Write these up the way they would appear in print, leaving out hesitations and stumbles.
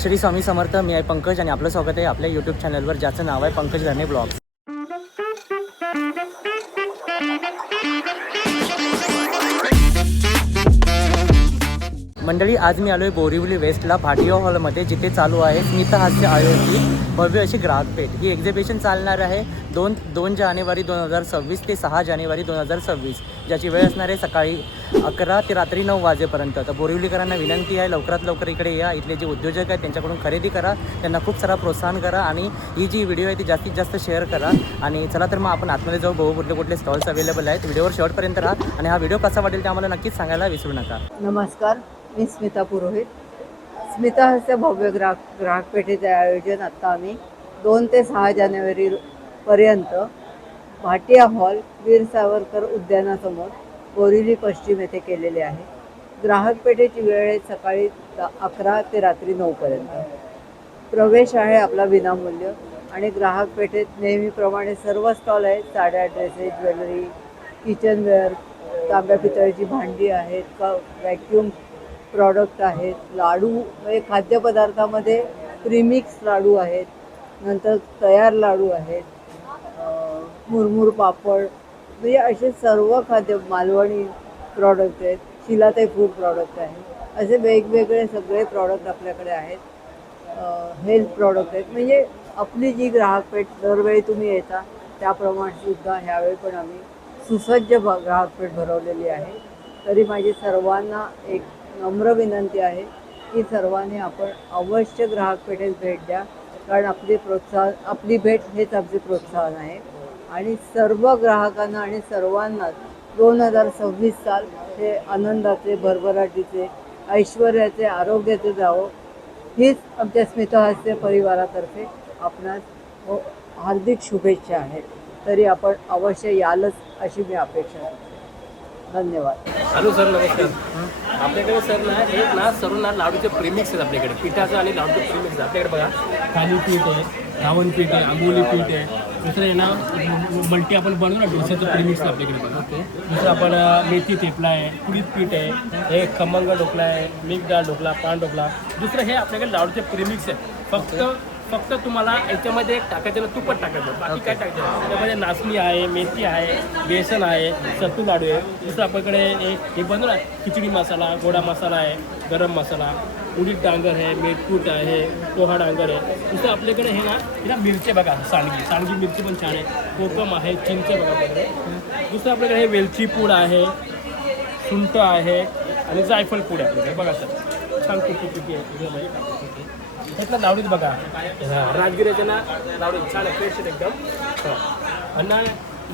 श्री स्वामी समर्थ. मी आहे पंकज आणि आपलं स्वागत आहे आपल्या यूट्यूब चॅनलवर, ज्याचं नाव आहे पंकज धरणे ब्लॉग्स. मंडळी, आज मी आलो आहे बोरिवली वेस्टला भाटिया हॉलमध्ये, जिथे चालू आहे स्मित हास्य आयोजित भव्य अशी ग्राहक भेट. ही एक्झिबिशन चालणार आहे 2 जानेवारी 2026 ते 6 जानेवारी 2026, ज्याची वेळ असणार आहे सकाळी 11 ते रात्री 9 वाजेपर्यंत. तर बोरिवलीकरांना विनंती आहे, लवकरात लवकर इकडे या. इथले जे उद्योजक आहेत त्यांच्याकडून खरेदी करा, त्यांना खूप सारा प्रोत्साहन करा आणि ही जी व्हिडिओ आहे ती जास्तीत जास्त शेअर करा. आणि चला तर मग आपण आतमध्ये जाऊ, बघू कुठले कुठले स्टॉल्स अवेलेबल आहेत. व्हिडिओवर शेवटपर्यंत राहा आणि हा व्हिडिओ कसा वाटेल ते आम्हाला नक्कीच सांगायला विसरू नका. नमस्कार, मी स्मिता पुरोहित. स्मिता हास्य भव्य ग्राहक पेठेचे आयोजन आत्ता आम्ही 2 ते 6 जानेवारीपर्यंत भाटिया हॉल, वीर सावरकर उद्यानासमोर बोरिवली पश्चिम येथे केलेले आहे. ग्राहक पेठेची वेळ आहे सकाळी 11 ते रात्री 9पर्यंत. प्रवेश आहे आपला विनामूल्य आणि ग्राहक पेठेत नेहमीप्रमाणे सर्व स्टॉल आहेत. साड्या, ड्रेसेस, ज्वेलरी, किचनवेअर, तांब्या पितळेची भांडी आहेत, व्हॅक्यूम प्रॉडक्ट आहेत, लाडू म्हणजे खाद्यपदार्थामध्ये प्रीमिक्स लाडू आहेत, नंतर तयार लाडू आहेत, मुरमुर पापड, म्हणजे असे सर्व मालवणी प्रॉडक्ट आहेत, शिलाताई फूड प्रॉडक्ट आहे, असे वेगवेगळे सगळे प्रॉडक्ट आपल्याकडे आहेत. हेल्थ प्रॉडक्ट आहेत. म्हणजे आपली जी ग्राहकपेठ दरवेळी तुम्ही येता त्याप्रमाणे सुद्धा ह्यावेळी पण आम्ही सुसज्ज ग्राहकपेठ भरवलेली आहे. तरी माझी सर्वांना एक नम्र विनंती आहे की सर्वांनी आपण अवश्य ग्राहकपेठेत भेट द्या, कारण आपली भेट हेच आमचे प्रोत्साहन आहे. आणि सर्व ग्राहकांना आणि सर्वांनाच 2026 साल हे आनंदाचे, भरभराटीचे, ऐश्वर्याचे, आरोग्याचे जावो, हीच आमच्या स्मितहास्य परिवारातर्फे आपणास हार्दिक शुभेच्छा आहेत. तरी आपण अवश्य यालच अशी मी अपेक्षा करते. धन्यवाद. हॅलो सर, नमस्कार. आपल्याकडे सर ना एक ना सर्व ना लाडूचे प्रीमिक्स आहेत आपल्याकडे, पिठाचं आणि लाडूचे प्रीमिक्स आहे आपल्याकडे. बघा, थालीपीठ आहे, घावन पीठ आहे, आंबोली पीठ आहे. दुसरं आहे ना मल्टी आपण बनवू ना डोश्याचं प्रीमिक्स आहे आपल्याकडे. ओके. दुसरं आपण मेथी थेपला आहे, कुडीत पीठ आहे, हे खमंग ढोकळा आहे, मिक्स डाळ ढोकळा, पान ढोकळा. दुसरं हे आपल्याकडे लाडूचे प्रीमिक्स आहे. फक्त तुम्हाला याच्यामध्ये टाकायचं ना, तुपट टाकायचं, बाकी काय टाकायचं. त्यामध्ये नाचणी आहे, मेथी आहे, बेसन आहे, सत्तू लाडू आहे. दुसरं आपल्याकडे हे बनवू ना खिचडी मसाला, गोडा मसाला आहे, गरम मसाला, उडीद डांगर आहे, मेथकूट आहे, पोहा डांगर आहे. दुसरं आपल्याकडे हे ना मिरची बघा, सांडगी मिरची पण छान आहे, कोकम आहे, चिंच बघा आपल्याकडे. दुसरं आपल्याकडे हे वेलची पूड आहे, सुंठ आहे आणि जायफळ पूड आहे आपल्याकडे. बघा सर, छान कुकी आहे. त्यातला लावडीत बघा, राजगिऱ्याच्या ना लावडी छान आहे, फ्रेश आहे एकदम. आणि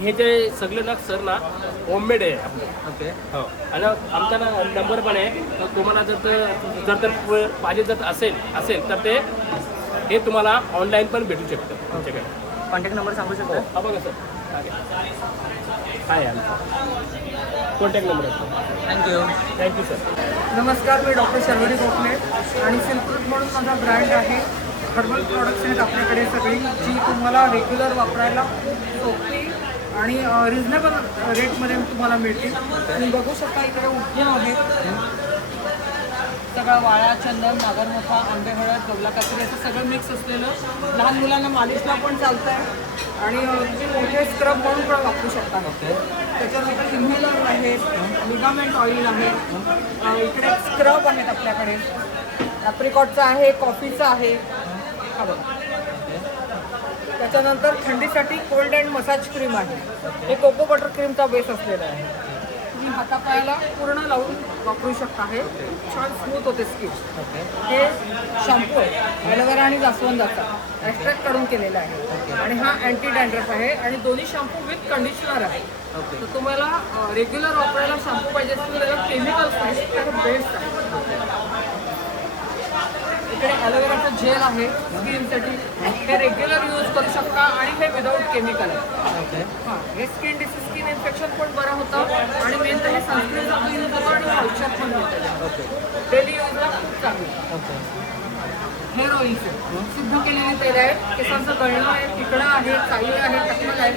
हे जे सगळे ना सर ना होममेड आहे आपलं. ओके. हो. आणि आमचा ना नंबर पण आहे, तर तुम्हाला जर पाहिजे जर असेल तर ते हे तुम्हाला ऑनलाईन पण भेटू शकतं आमच्याकडे. कॉन्टॅक्ट नंबर सांगू शकतो? हा बघा सर, आहे आमचा कॉन्टॅक्ट नंबर आहे. Thank you sir. नमस्कार, मी डॉक्टर शर्वरी गोखले आणि सिल्करूट म्हणून माझा ब्रँड आहे. हर्बल प्रॉडक्ट्स आहेत आपल्याकडे सगळी, जी तुम्हाला रेग्युलर वापरायला सोपी आणि रिजनेबल रेटमध्ये तुम्हाला मिळतील. तुम्ही बघू शकता इकडे उठून आहे सगळं, वाळा, चंदन, नागरमोथा, आंबे हळद, गवला काकडी असं सगळं मिक्स असलेलं. लहान मुलांना मालिशला पण चालतं आहे आणि मोठे स्क्रब म्हणून पण वापरू शकता. त्याच्यानंतर इन्हेलर आहे, लिगामेंट ऑइल आहे, इकडे स्क्रब आहेत आपल्याकडे, ॲप्रिकॉटचा आहे, कॉफीचा आहे. हा बघा. त्याच्यानंतर थंडीसाठी कोल्ड अँड मसाज क्रीम आहे. हे कोको बटर क्रीमचा बेस असलेला आहे. तुम्ही हातापायाला पूर्ण लावून वापरू शकता. हे छान स्मूथ होते स्किन. हे शॅम्पू आहे, ॲलोवेरा आणि जास्वंदाचा एक्स्ट्रॅक्ट काढून केलेला आहे. आणि हा अँटी डॅन्ड्रफ आहे आणि दोन्ही शॅम्पू विथ कंडिशनर आहे. तर तुम्हाला रेग्युलर वापरायला शॅम्पू पाहिजे असेल त्याला केमिकल्स नाही, तर बेस्ट आहे. इकडे ॲलोवेराचं जेल आहे स्किनसाठी, हे रेग्युलर यूज करू शकता आणि हे विदाऊट केमिकल आहे. हां, हे स्किन इन्फेक्शन पण बरं होतं आणि मेन तर हे सनस्क्रीनचा यूज होतं आणि मॉइश्चर पण होतं. डेली यूजला खूप चांगलं. हेअर ऑइल्स सिद्ध केलेली तेल आहे. केसांचं गळणं आहे, तिकडं आहे, काळी आहे, टक्कल आहे,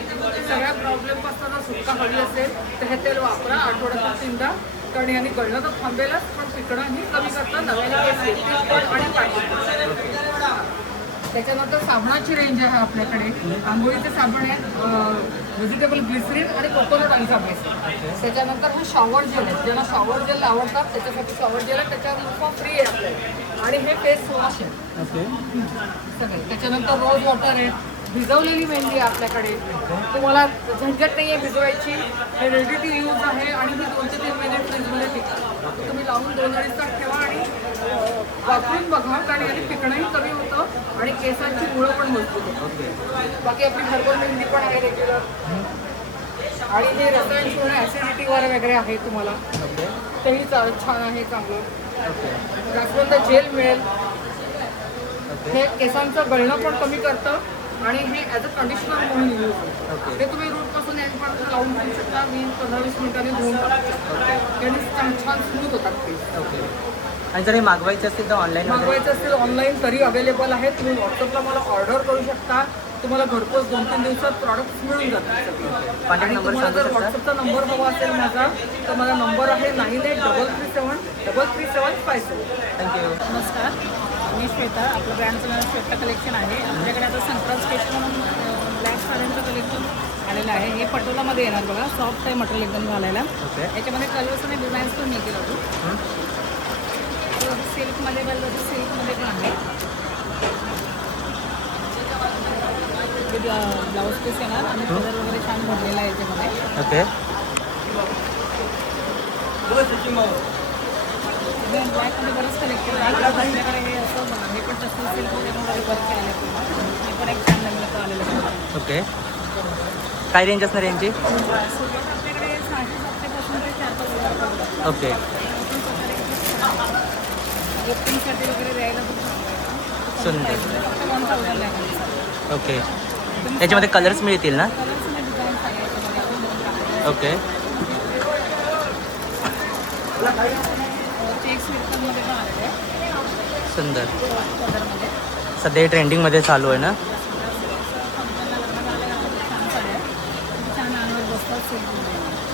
सगळ्या प्रॉब्लेमपासून जर सुटका हवी असेल तर हे तेल वापरा आठवड्यातून 3दा. कारण यांनी गळणं तर थांबेलच, पण पिकणंही कमी करतं, नव्याने केस येतील पण आणि पाहिजे. त्याच्यानंतर साबणाची रेंज आहे आपल्याकडे. आंघोळीचे साबण आहे, व्हेजिटेबल ग्लिसरीन आणि कोकोनट ऑइलचा बेस. त्याच्यानंतर हे शॉवर जेल आहे, ज्यांना शॉवर जेल आवडतात त्याच्यासाठी शॉवर जेल आहे, त्याच्यावर फ्री आहे आपल्याला. आणि हे फेस वॉश आहे ओके. सगळे. त्याच्यानंतर रोज वॉटर आहे, भिजवलेली मेहंदी आहे आपल्याकडे. तुम्हाला झंझट नाही आहे भिजवायची. हे रेडी टू यूज आहे आणि ही 2 ते 3 महिने फ्रीजमध्ये टिकतात. तुम्ही लावून 2-2.5 तास ठेवा आणि वापरून बघा, कारण याने पिकणंही कमी होतं आणि केसांची मुळं पण मजबूत होतात. बाकी आपली हर्बल मेहंदी पण आहे रेग्युलर. आणि हे रसायन शोधणं ॲसिडिटीवर वगैरे आहे तुम्हाला, तेही छान आहे, चांगलं. जास्वंद जेल मिळेल. हे केसांचं गळणं पण कमी करतं आणि हे ॲज अ कंडिशनर म्हणून यूज होतं. ते तुम्ही रूटपासून एंडपर्यंत लावून घेऊ शकता. 20-15-20 मिनिटांनी धुवून टाकू शकता. त्याने छान स्मूथ होतात केस. ओके. आणि जर हे मागवायचे असतील तर ऑनलाईन मागवायचं असेल ऑनलाईन तरी अवेलेबल आहे. तुम्ही व्हॉट्सअपला मला ऑर्डर करू शकता. तुम्हाला घरपोच 2-3 दिवसात प्रॉडक्ट मिळून जातात. आणि तुम्हाला जर व्हॉट्सअपचा नंबर हवा असेल माझा, तर माझा नंबर आहे 9833373757. थँक्यू. नमस्कार, मी श्वेता. आपलं ब्रँडचं नाव श्वेता कलेक्शन आहे. आमच्याकडे आता संक्रांत स्पेशल म्हणून ब्लॅक साड्यांचं कलेक्शन आलेलं आहे. हे पटोलामध्ये येणार बघा, सॉफ्ट आहे मटेरियल एकदम घालायला. याच्यामध्ये कलर्स आणि डिझाईन्स पण मी केलं होतं. सिल्कमध्ये बघलं तर सिल्कमध्ये पण आहे. ब्लाऊज पीस येणार आणि कलर वगैरे छान भरलेला आहे याच्यामध्ये. ओके. ब्लॅकमध्ये बरंच कलेक्शन आहे. आपल्याकडे हे असं हे पण तसं सिल्कमध्ये पण वगैरे वर्क केलेलं आहे पूर्ण. हे पण एक छान नवीन आता आलेलं आहे. ओके. काय रेंज असणार यांची? सुरुवात आपल्याकडे 600-700 पासून ते 4-5 ओके. गिफ्टिंगसाठी वगैरे द्यायला खूप चांगलं सुंदर. फक्त 1000 आहे. ओके. याच्यामध्ये कलर्स मिळतील ना? कलर्स आणि डिझाईन्स आहे याच्यामध्ये आपण दोन टाकले. ओके. चेक सिल्कमध्ये पण आलेले आहे. सुंदर. कलरमध्ये सध्या ट्रेंडिंगमध्ये चालू आहे ना? फंक्शनला लग्न झालं छान साड्या आहे. छान अंगावर बसतात सिल्कमध्ये.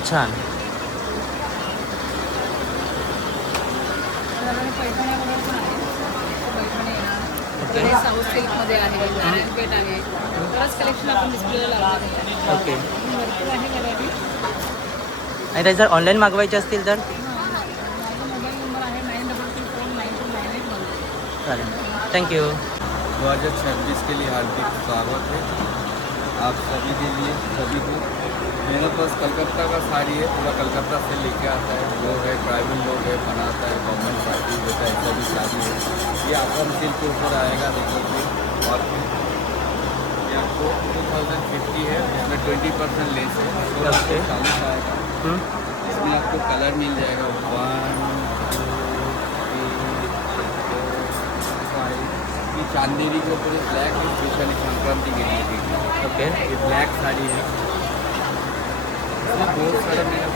छान. पैठण्या वगैरे पण आहे. पैठणी येणार. ओके. हे साऊथ सिल्कमध्ये आहे, नारायणपेठ आहे. बरंच कलेक्शन आपण डिस्प्लेला लावलं आहे. ओके. भरपूर आहे व्हरायटी. आणि त्याचे जर ऑनलाईन मागवायचे असतील तर माझा मोबाईल नंबर आहे 93349298. चालेल. थँक्यू. 2026 के लिए हार्दिक स्वागत है आप सभी के लिए, सभी को। मेरे पास कलकत्ता का साड़ी है, पूरा कलकत्ता से लेके आता है। लोग है, ट्राइबल लोग है, बनाता है, गवर्नमेंट पार्टी होता है, ऐसा भी शादी है। ये आपका सिल्क के ऊपर आएगा, देखिए। और ये आपको 2050 है, इसमें 20% लेस है, 40 आएगा। इसमें आपको कलर मिल जाएगा 1, 2, 3, 4, 5। ये चांदेरी के ऊपर ब्लैक है, स्पेशली संक्रांति के लिए देखिए। ओके. ये ब्लैक साड़ी है, इसमें बहुत सारा मेरा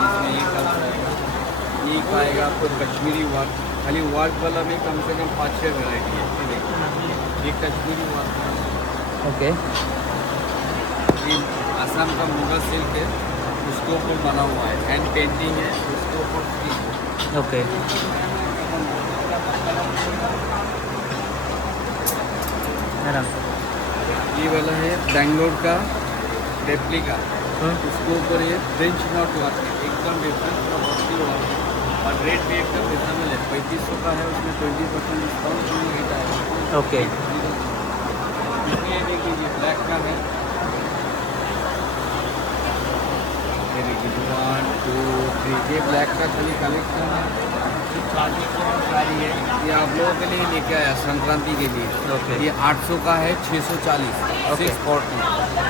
इसमें एक कलर आएगा, एक आएगा आपको कश्मीरी वर्क। खाली वर्क वाला में कम से कम 5-6 वेराइटी है। ये देखिए, ये कश्मीरी वर्क ओके. ये आसाम का मुगा सिल्क है, उसके ऊपर बना हुआ है, हैंड पेंटिंग है, उसके ऊपर फ्री। ओके. ये वाला है बेंगलोर का रेप्लिका, उसके ऊपर ये फ्रेंच नॉट वर्क है, एकदम डिफरेंट वर्क है। और रेट भी एकदम रिजनेबल है, 3500 का है, उसमें 20% डिस्काउंट मिलेगा। ओके. इसमें ये देखिए ब्लैक का है, ये देखिए 1, 2, 3, ये ब्लैक का खाली कलेक्शन है। साड़ी है, ये आप लोगों के लिए लेके आया संक्रांति के लिए। ओके. ये 800 का है, 640, 640।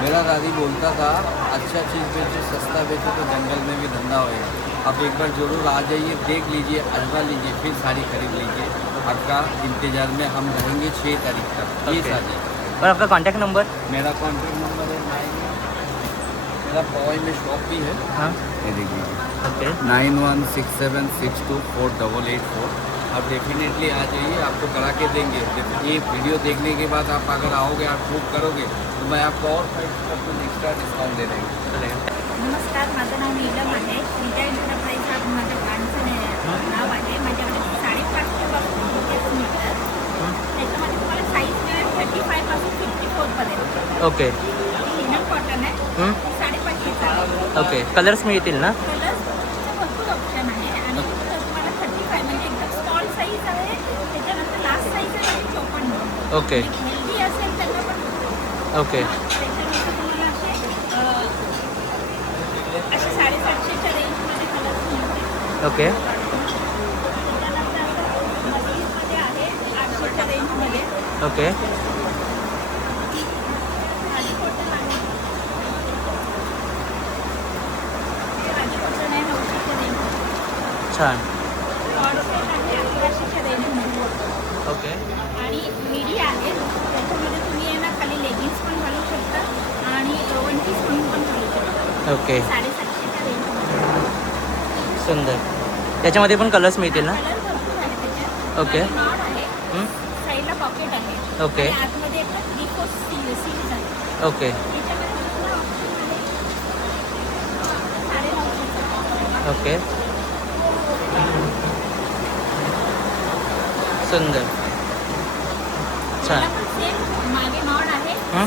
मेरा दादी बोलता था अच्छा चीज़ बेचो, सस्ता बेचो तो जंगल में भी धंधा होएगा। आप एक बार जरूर आ जाइए, देख लीजिए, आजमा लीजिए, फिर साड़ी खरीद लीजिए। आपका इंतजार में हम रहेंगे 6 तारीख तक। ये ओके. साड़ी और आपका कॉन्टैक्ट नंबर? मेरा कॉन्टैक्ट नंबर है 9, मेरा पवई में शॉप भी है। हाँ. ये देखिए ओके. 9167624884। आप डेफिनेटली आ जाइए, आपको करा के देंगे। ये वीडियो देखने के बाद आप अगर आओगे, आप बुक करोगे तो मैं आपको और 5% एक्स्ट्रा डिस्काउंट दे देंगे। नमस्कार, माझं नाव नीलम आहे. नीता एंटरप्राइज हा माझ्या ब्रँडचं नाव आहे. माझ्याकडे 550 पासून बुकेस मिळतात. ओके लिनन कॉटन आहे हं? 550चा आहे. ओके कलर्स मिळतील ना? कलर्स भरपूर ऑप्शन आहे आणि तुम्हाला 35 म्हणजे एकदम स्मॉल साईज आहे, त्याच्यानंतर लास्ट साईज आहे आणि 54. ओके हेल्दी असेल त्यांना पण ओके त्याच्यानंतर तुम्हाला असे 750च्या रेंजमध्ये कलर्स मिळतील. ओके त्याच्यानंतर मस्लिनमध्ये आहे 800च्या रेंजमध्ये. ओके राजकोटन आहे, हे राजकोटन आहे 900च्या रेंजमध्ये. छान कॉर्डसेट आहे 1100च्या रेंजमध्ये. ओके आणि मिडी आहे, त्याच्यामध्ये तुम्ही आहे ना खाली लेगिन्स पण घालू शकता आणि वन पीस म्हणून पण घालू शकता. ओके 750च्या रेंजमध्ये. सुंदर त्याच्यामध्ये पण कलर्स मिळतील ना? कलर भरपूर आहे त्याच्यात. ओके. आणि नॉट आहे, हं? साईडला पॉकेट आहे. ओके. आणि आतमध्ये एक 3/4 सील्स आहे. ओके याच्यामध्ये तुम्हाला option आहे 950. ओके सुंदर छान त्याला पण सेम मागे नॉट आहे, हं?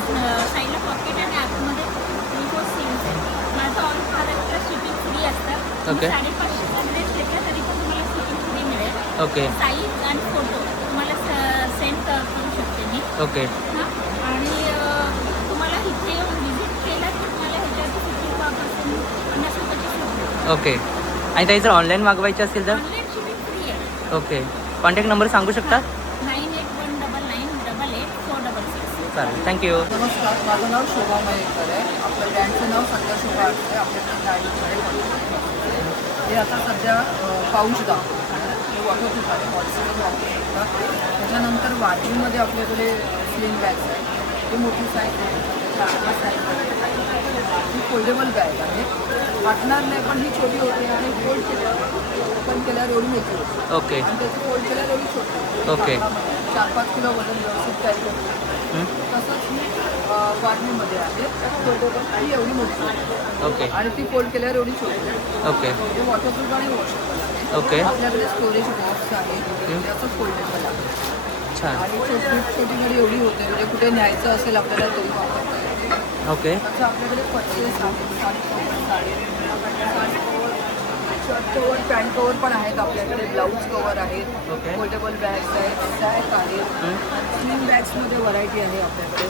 साईडला पॉकेट आणि आतमध्ये 3/4 सील्स आहे. माझं ऑल महाराष्ट्र शिपिंग फ्री असतं. ओके. 550चा ड्रेस घेतला तरी पण तुम्हाला शिपिंग फ्री मिळेल. ओके साईज आणि फोटो तुम्हाला सेंड करू शकते मी. ओके हां आणि तुम्हाला इथे येऊन व्हिजिट केलं तर तुम्हाला ह्याच्यात 50% 50% सूट. ओके आणि ताई जर ऑनलाईन मागवायचे असेल तर? ऑनलाईन शिपिंग फ्री आहे. ओके कॉन्टॅक्ट नंबर सांगू शकता? 9819998466. चालेल थँक्यू नमस्कार, माझं नाव शोभा मयेकर आहे. आपल्या ब्रँडचं नाव सध्या शोभा आर्ट्स आहे. आपल्याकडे गाडीकडे हे आता सध्या पाऊच दाखवतो. हे वॉटरप्रूफ आहे, हॉटस्पॉट वापरू शकता. त्याच्यानंतर वाटलीमध्ये आपल्याकडे स्लिंग बॅग्स आहेत. ही मोठी साईज आहे, त्याच्या आतला साईज आहे. ही फोल्डेबल बॅग आहे, वाटणार नाही पण ही छोटी होते आणि फोल्ड केल्यावर ओपन केल्यावर एवढी मोठी होते ओके आणि त्याची फोल्ड केल्यावर एवढी छोटी होते. ओके. 4-5 किलो वजन व्यवस्थित कॅरी करतो. हं? तसंच ही वाटणीमध्ये आहे, फोल्डेबल ही एवढी मोठी आहे ओके आणि ती फोल्ड केल्यावर एवढी छोटी आहे. ओके हे वॉटरप्रूफ आणि वॉशेबल आहे. ओके. आपल्याकडे स्टोरेज बॉक्स आहे, त्याचं फोल्डेबल आहे छान आणि छोटी मध्ये एवढी होते, म्हणजे कुठे न्यायचं असेल आपल्याला तरी वापरता येते. ओके त्याचं आपल्याकडे पट्टेस आहेत, sari cover, sari cover, shirt cover, pant cover पण आहेत आपल्याकडे, ब्लाऊज कवर आहेत, ओके. फोल्डेबल बॅग्स आहेत, सॅक आहेत, स्लिंग बॅग्समध्ये व्हरायटी आहे आपल्याकडे.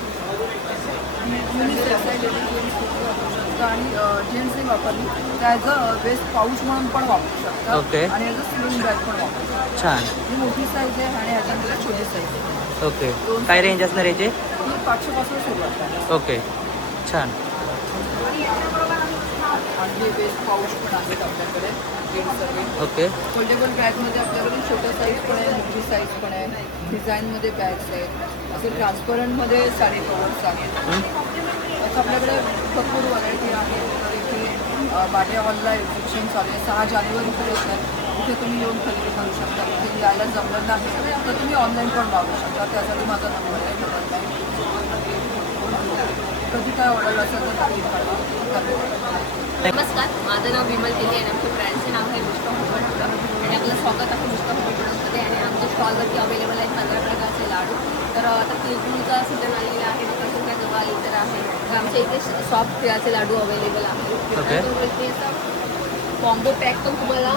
युनिसेक्स आहे, लेडीज जेंट्स कुठे वापरू शकता आणि जेंट्सने वापरली तर ॲज अ वेस्ट पाऊच म्हणून पण वापरू शकता ओके. आणि ॲज अ स्लिंग बॅग पण वापरू शकता. छान ही मोठी साईज आहे आणि ह्याच्यामध्ये छोटी साईज आहे. ओके काय रेंज असणार याची? ही 500 पासून सुरुवात आहे ओके छान आणि हे वेस्ट पाऊच पण आहेत आपल्याकडे जेंट्ससाठी. ओके फोल्डेबल बॅगमध्ये आपल्याकडे छोट्या साईज पण आहे, मोठी साईज पण आहे, डिझाईनमध्ये बॅग्स आहेत, असे ट्रान्सपरंटमध्ये साडी कवर्स आहेत. असं आपल्याकडे भरपूर व्हरायटी आहे. तर इथे बाटे हॉलला एक्झिबिशन चालू आहे, 6 जानेवारीपर्यंत आहे. तिथे तुम्ही येऊन खरेदी करू शकता. तिथे यायला जमलं नाही तर तुम्ही ऑनलाईन पण मागू शकता. त्यासाठी माझा नंबर आहे, कधी काय ऑर्डर असेल तर नक्की कळवा. नमस्कार, माझं नाव विमल केली आणि आमच्या ब्रँडचे नाव आहे मुस्का हॉटेल आणि आपलं स्वागत आहे मुस्का हॉटेलमध्ये. आणि आमच्या स्टॉलवरती अवेलेबल आहेत 15 प्रकारचे लाडू. तर आता तिळगुळचा सीजन आलेला आहे, मकर दिवाळी तर आहे, तर आमच्या इथे सॉफ्ट तिळाचे लाडू अवेलेबल आहेत. ओके. त्याच्यावरती आता कॉम्बो पॅक पण तुम्हाला